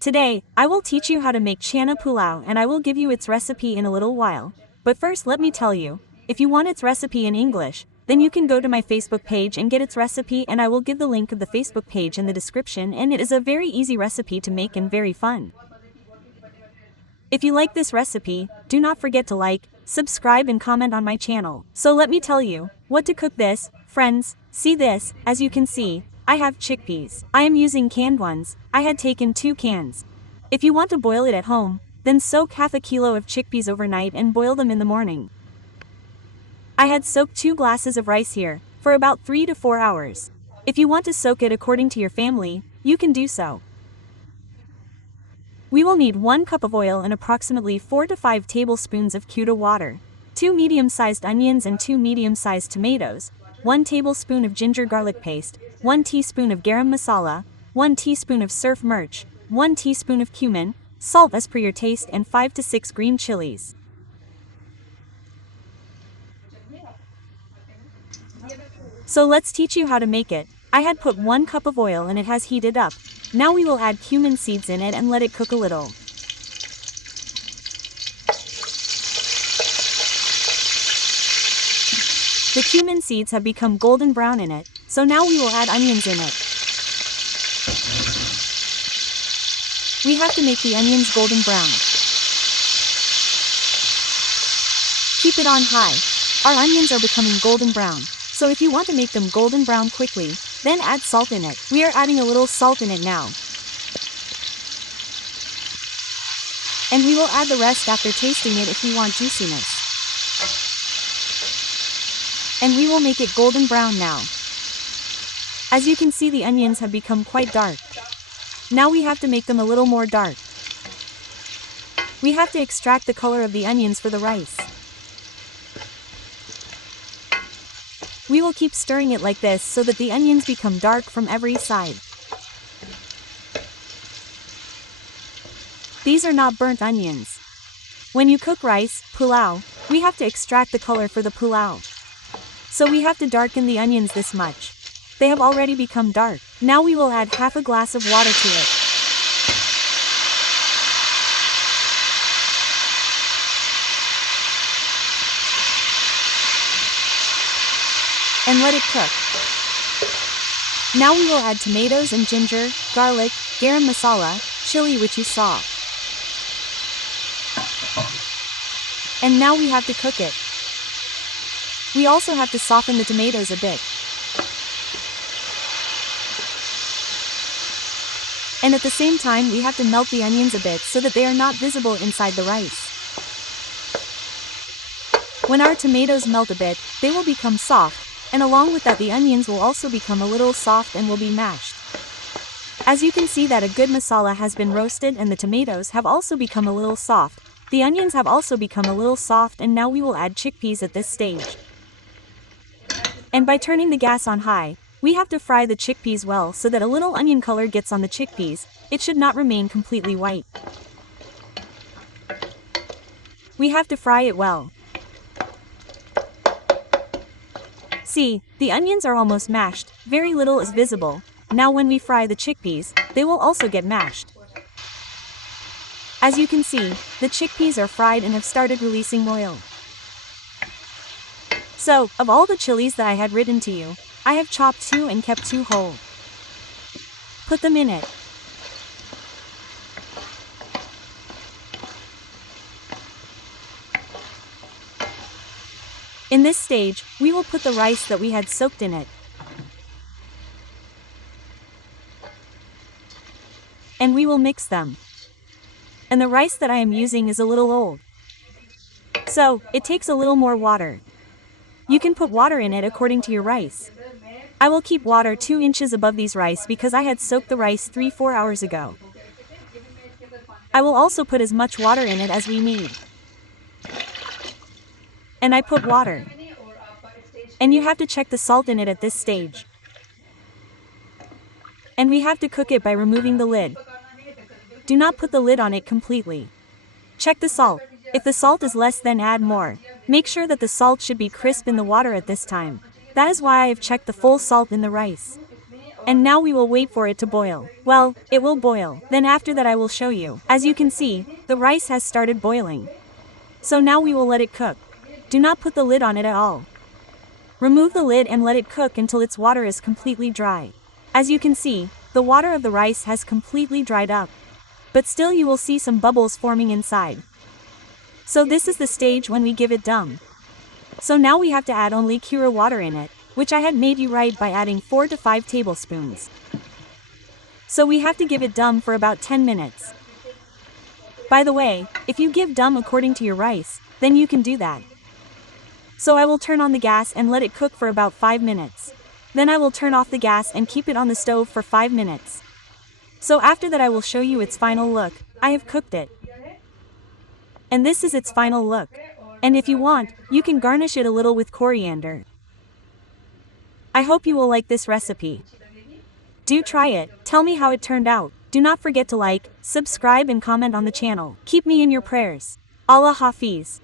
Today, I will teach you how to make chana pulao and I will give you its recipe in a little while. But first let me tell you, if you want its recipe in English, then you can go to my Facebook page and get its recipe and I will give the link of the Facebook page in the description and it is a very easy recipe to make and very fun. If you like this recipe, do not forget to like, subscribe and comment on my channel. So let me tell you, what to cook this, friends. See this, as you can see, I have chickpeas. I am using canned ones. I had taken 2 cans. If you want to boil it at home, then soak half a kilo of chickpeas overnight and boil them in the morning. I had soaked 2 glasses of rice here, for about 3 to 4 hours. If you want to soak it according to your family, you can do so. We will need 1 cup of oil and approximately 4 to 5 tablespoons of Kuta water, 2 medium-sized onions and 2 medium-sized tomatoes, 1 tablespoon of ginger garlic paste, 1 teaspoon of garam masala, 1 teaspoon of surf mirch, 1 teaspoon of cumin, salt as per your taste and 5 to 6 green chilies. So let's teach you how to make it. I had put 1 cup of oil and it has heated up. Now we will add cumin seeds in it and let it cook a little. The cumin seeds have become golden brown in it, so now we will add onions in it. We have to make the onions golden brown. Keep it on high. Our onions are becoming golden brown, so if you want to make them golden brown quickly, then add salt in it. We are adding a little salt in it now. And we will add the rest after tasting it if we want juiciness. And we will make it golden brown now. As you can see, the onions have become quite dark. Now we have to make them a little more dark. We have to extract the color of the onions for the rice. We will keep stirring it like this so that the onions become dark from every side. These are not burnt onions. When you cook rice, pulao, we have to extract the color for the pulao. So we have to darken the onions this much. They have already become dark. Now we will add half a glass of water to it. And let it cook. Now we will add tomatoes and ginger, garlic, garam masala, chili which you saw. And now we have to cook it. We also have to soften the tomatoes a bit. And at the same time we have to melt the onions a bit so that they are not visible inside the rice. When our tomatoes melt a bit, they will become soft, and along with that the onions will also become a little soft and will be mashed. As you can see that a good masala has been roasted and the tomatoes have also become a little soft. The onions have also become a little soft and now we will add chickpeas at this stage. And by turning the gas on high, we have to fry the chickpeas well so that a little onion color gets on the chickpeas. It should not remain completely white. We have to fry it well. See, the onions are almost mashed, very little is visible. Now when we fry the chickpeas, they will also get mashed. As you can see, the chickpeas are fried and have started releasing oil. So, of all the chilies that I had written to you, I have chopped 2 and kept 2 whole. Put them in it. In this stage, we will put the rice that we had soaked in it. And we will mix them. And the rice that I am using is a little old. So, it takes a little more water. You can put water in it according to your rice. I will keep water 2 inches above these rice because I had soaked the rice 3-4 hours ago. I will also put as much water in it as we need. And I put water. And you have to check the salt in it at this stage. And we have to cook it by removing the lid. Do not put the lid on it completely. Check the salt. If the salt is less, then add more. Make sure that the salt should be crisp in the water at this time. That is why I have checked the full salt in the rice. And now we will wait for it to boil. Well, it will boil. Then after that I will show you. As you can see, the rice has started boiling. So now we will let it cook. Do not put the lid on it at all. Remove the lid and let it cook until its water is completely dry. As you can see, the water of the rice has completely dried up. But still you will see some bubbles forming inside. So this is the stage when we give it dum. So now we have to add only Kira water in it, which I had made you right by adding 4 to 5 tablespoons. So we have to give it dum for about 10 minutes. By the way, if you give dum according to your rice, then you can do that. So I will turn on the gas and let it cook for about 5 minutes. Then I will turn off the gas and keep it on the stove for 5 minutes. So after that I will show you its final look. I have cooked it. And this is its final look. And if you want, you can garnish it a little with coriander. I hope you will like this recipe. Do try it, tell me how it turned out. Do not forget to like, subscribe and comment on the channel. Keep me in your prayers. Allah Hafiz.